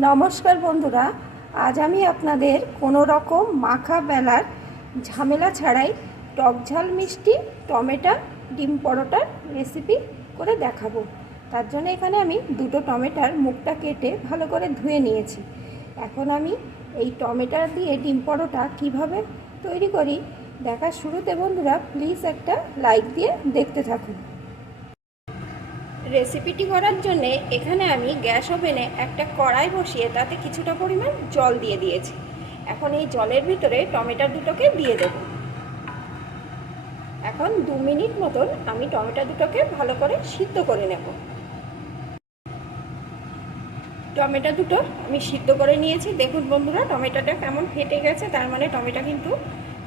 নমস্কার বন্ধুরা, আজ আমি আপনাদের কোনো রকম মাখা বেলার ঝামেলা ছাড়াই টক ঝাল মিষ্টি, টমেটো, ডিম পরোটার রেসিপি করে দেখাবো। তার জন্য এখানে আমি দুটো টমেটার মুখটা কেটে ভালো করে ধুয়ে নিয়েছি। এখন আমি এই টমেটো দিয়ে ডিম পরোটা কীভাবে তৈরি করি, দেখার শুরুতে বন্ধুরা প্লিজ একটা লাইক দিয়ে দেখতে থাকুন। রেসিপিটি করার জন্য এখানে আমি গ্যাস ওভেনে একটা কড়াই বসিয়ে তাতে কিছুটা পরিমাণ জল দিয়ে দিয়েছি। এখন এই জলের ভিতরে টমেটো দুটোকে দিয়ে দেব। এখন দু মিনিট মতন আমি টমেটো দুটোকে ভালো করে সিদ্ধ করে নেব। টমেটো দুটো আমি সিদ্ধ করে নিয়েছি। দেখুন বন্ধুরা, টমেটোটা কেমন ফেটে গেছে, তার মানে টমেটো কিন্তু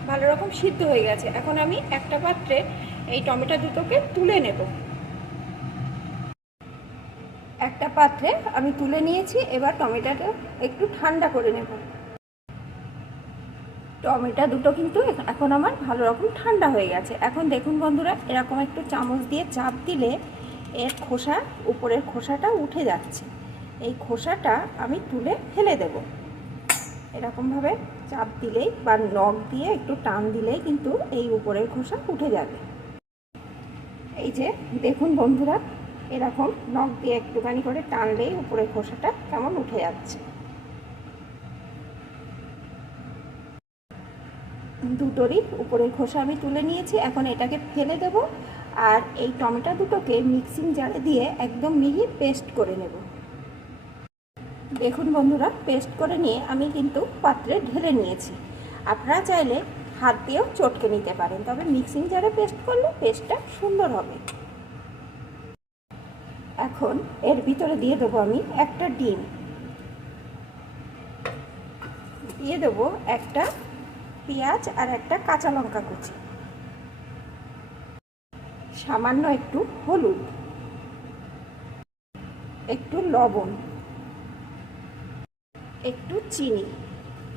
ভালো রকম সিদ্ধ হয়ে গেছে। এখন আমি একটা পাত্রে এই টমেটো দুটোকে তুলে নেব। একটা পাত্রে আমি তুলে নিয়েছি, এবার টমেটোটা একটু ঠান্ডা করে নেব। টমেটো দুটো কিন্তু এখন আমার ভালো রকম ঠান্ডা হয়ে গেছে। এখন দেখুন বন্ধুরা, এরকম একটু চামচ দিয়ে চাপ দিলে এর খোসা, উপরের খোসাটা উঠে যাচ্ছে। এই খোসাটা আমি তুলে ফেলে দেব। এরকমভাবে চাপ দিলেই বা নখ দিয়ে একটু টান দিলেই কিন্তু এই উপরের খোসা উঠে যাবে। এই যে দেখুন বন্ধুরা এরকম নখ দিয়ে একটুখানি করে টানলেই উপরের খোসাটা কেমন উঠে যাচ্ছে। দুটোরই উপরের খোসা আমি তুলে নিয়েছি, এখন এটাকে ফেলে দেব আর এই টমেটো দুটোকে মিক্সিং জারে দিয়ে একদম মিহি পেস্ট করে নেব। দেখুন বন্ধুরা পেস্ট করে নিয়ে আমি কিন্তু পাত্রে ঢেলে নিয়েছি। আপনারা চাইলে হাত দিয়েও চটকে নিতে পারেন, তবে মিক্সিং জারে পেস্ট করলে পেস্টটা সুন্দর হবে। এখন এর ভিতরে দিয়ে দেবো আমি একটা ডিম। দিয়ে দেবো একটা পেঁয়াজ আর একটা কাঁচা লঙ্কা কুচি। সামান্য একটু হলুদ। একটু লবণ। একটু চিনি।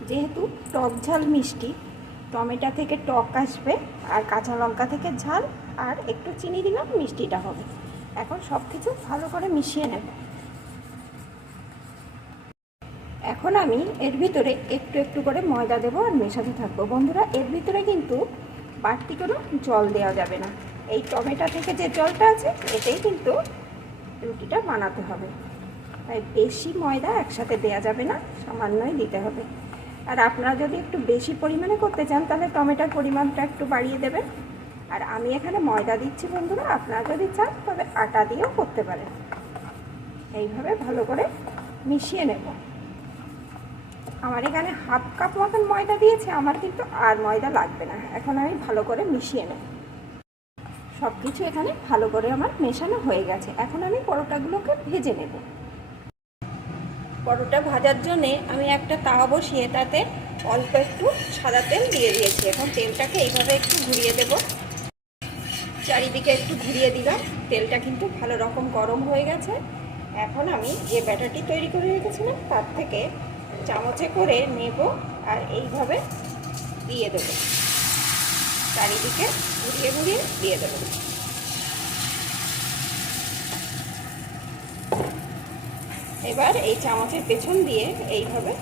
যেহেতু টক ঝাল মিষ্টি, টমেটো থেকে টক আসবে আর কাঁচা লঙ্কা থেকে ঝাল আর একটু চিনি দিলাম মিষ্টিটা হবে। এখন সব কিছু ভালো করে মিশিয়ে নেব। এখন আমি এর ভিতরে একটু একটু করে ময়দা দেবো আর মেশাতে থাকব। বন্ধুরা, এর ভিতরে কিন্তু বাড়তি কোনো জল দেওয়া যাবে না। এই টমেটো থেকে যে জলটা আছে এটাই কিন্তু রুটিটা বানাতে হবে। তাই বেশি ময়দা একসাথে দেওয়া যাবে না, সামান্যই দিতে হবে। আর আপনারা যদি একটু বেশি পরিমাণে করতে চান, তাহলে টমেটোর পরিমাণটা একটু বাড়িয়ে দেবেন। আর আমি এখানে ময়দা দিচ্ছি বন্ধুরা, আপনারা যদি চান তবে আটা দিয়েও করতে পারেন। এইভাবে ভালো করে মিশিয়ে নেব। আমার এখানে হাফ কাপ মতন ময়দা দিয়েছে, আমার কিন্তু আর ময়দা লাগবে না। এখন আমি ভালো করে মিশিয়ে নেব। সব কিছু এখানে ভালো করে আমার মেশানো হয়ে গেছে। এখন আমি পরোটাগুলোকে ভেজে নেব। পরোটা ভাজার জন্যে আমি একটা তাওয়া বসিয়ে তাতে অল্প একটু সাদা তেল দিয়ে দিয়েছি। এখন তেলটাকে এইভাবে একটু ঘুরিয়ে দেব। চারিদিকে একটু ঘুরিয়ে দিলাম। তেলটা কিন্তু ভালো রকম গরম হয়ে গেছে। এখন আমি যে ব্যাটারটি তৈরি করে রেখেছিলাম, তার থেকে চামচে করে নেব আর এইভাবে দিয়ে দেবো। চারিদিকে ঘুরিয়ে ঘুরিয়ে দিয়ে দেবো। এবার এই চামচের পেছন দিয়ে এইভাবে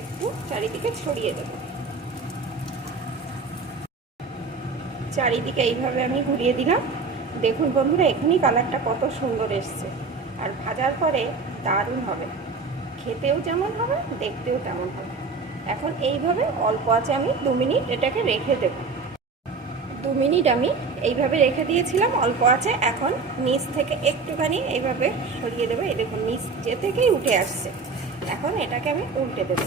একটু চারিদিকে ছড়িয়ে দেব। চারিদিকে এইভাবে আমি ঘুরিয়ে দিলাম। দেখুন বন্ধুরা, এখনই কালারটা কত সুন্দর এসছে। আর ভাজার পরে দারুণ হবে। খেতেও যেমন হবে, দেখতেও তেমন হবে। এখন এইভাবে অল্প আছে আমি দু মিনিট এটাকে রেখে দেব। দু মিনিট আমি এইভাবে রেখে দিয়েছিলাম, অল্প আছে। এখন নিচ থেকে একটুখানি এইভাবে সরিয়ে দেবো। এই দেখুন, নিচ যে থেকেই উঠে আসছে। এখন এটাকে আমি উল্টে দেবো।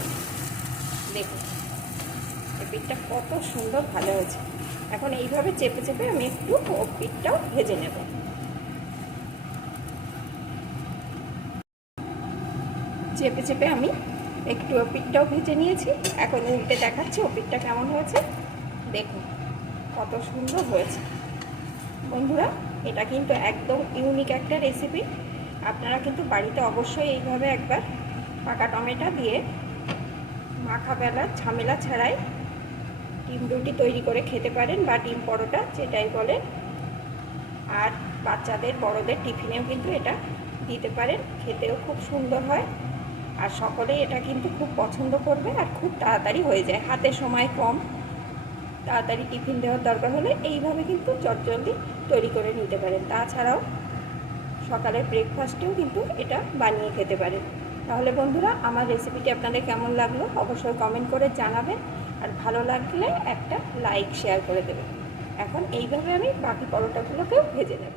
দেখুন। পিঠটা কত সুন্দর ভালো হয়েছে। এখন এইভাবে চেপে চেপে আমি একটু ও পিঠটাও ভেজে নেব। চেপে চেপে আমি একটু ও পিঠটাও ভেজে নিয়েছি। এখন উল্টে দেখাচ্ছি ও পিঠটা কেমন হয়েছে। দেখুন, কত সুন্দর হয়েছে। বন্ধুরা, এটা কিন্তু একদম ইউনিক একটা রেসিপি আপনারা কিন্তু বাড়িতে অবশ্যই এইভাবে একবার পাকা টমেটো দিয়ে মাখা বেলা ঝামেলা ছাড়াই ডিম রুটি তৈরি করে খেতে পারেন বা ডিম পরোটা, যেটাই বলেন। আর বাচ্চাদের, বড়দের টিফিনেও কিন্তু এটা দিতে পারেন, খেতেও খুব সুন্দর হয়। আর সকলেই এটা কিন্তু খুব পছন্দ করবে আর খুব তাড়াতাড়ি হয়ে যায়, হাতে সময় কম। তাড়াতাড়ি টিফিন দেওয়ার দরকার হলে এইভাবে কিন্তু চটজলদি তৈরি করে নিতে পারেন। তাছাড়াও সকালের ব্রেকফাস্টেও কিন্তু এটা বানিয়ে খেতে পারেন। তাহলে বন্ধুরা, আমার রেসিপিটি আপনাদের কেমন লাগল? অবশ্যই কমেন্ট করে জানাবেন। আর ভালো লাগলে একটা লাইক শেয়ার করে দেবেন। এখন এইভাবে আমি বাকি পরোটাগুলোকেও ভেজে নেব।